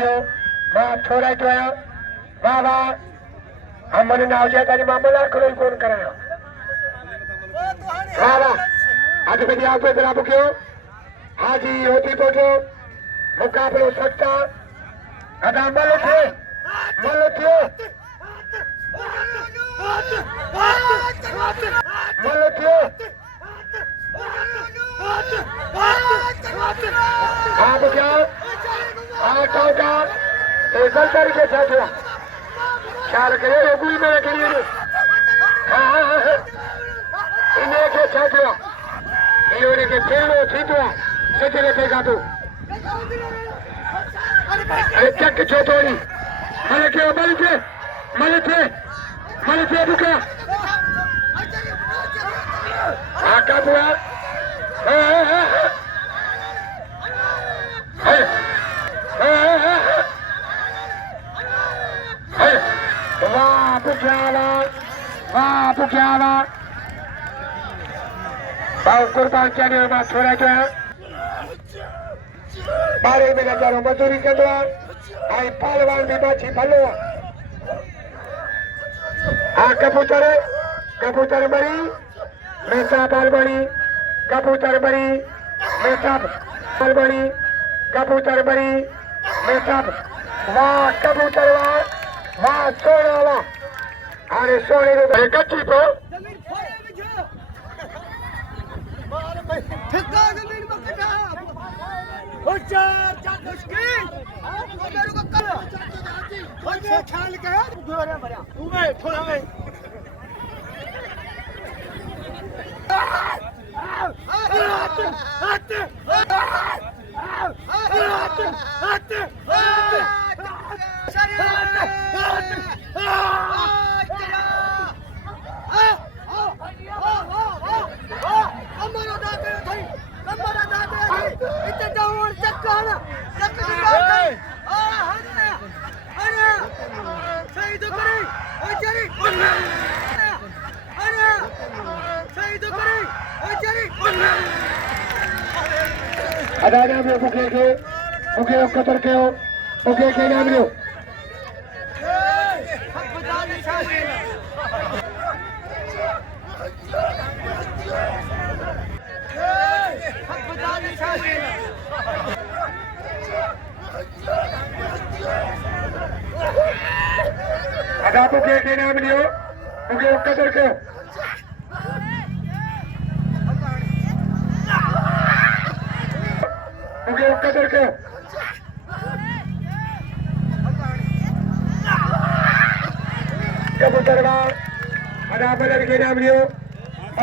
मां थोड़ा जो है वाह वाह हम मन नाव जे तारी मामला करो फोन करायो वाह वाह आज बड़ी आप इधर आप क्यों हाजी होती पोटो मुकाबलो सच्चा अदा मल थे मल थे आप क्या का इधर करके छाछो ख्याल करे रोगुल में रखी है हां इन्हें के छाछो इन्होंने के खेलो छीटो सजरे के गातो अरे चक छोटोरी मले के बुका आका बुआ वाह पुख्याला बाऊ कुर्बान चैनल में छोड़ा जो है बारे में नजारो मजदूरी कर दो आई पहलवान भी बाछी भलो हाँ कबूतर मरी मेसा बालबड़ी कबूतर मरी मेसा बालबड़ी कबूतर मरी मेसा वाह कबूतर वाह सोना वाह अरे सोने दे कच्ची तो ठिका जमीन में कटा हो चार मुश्किल मेरे को कर हो छाल के जोरे भरा तू में थोड़ा में अदाना में बुके कतर के हो बुके के नाम लो अदा बुके के नाम लियो बुके कतर के बुके कतर के कबूतर अदा बदल के नाम लियो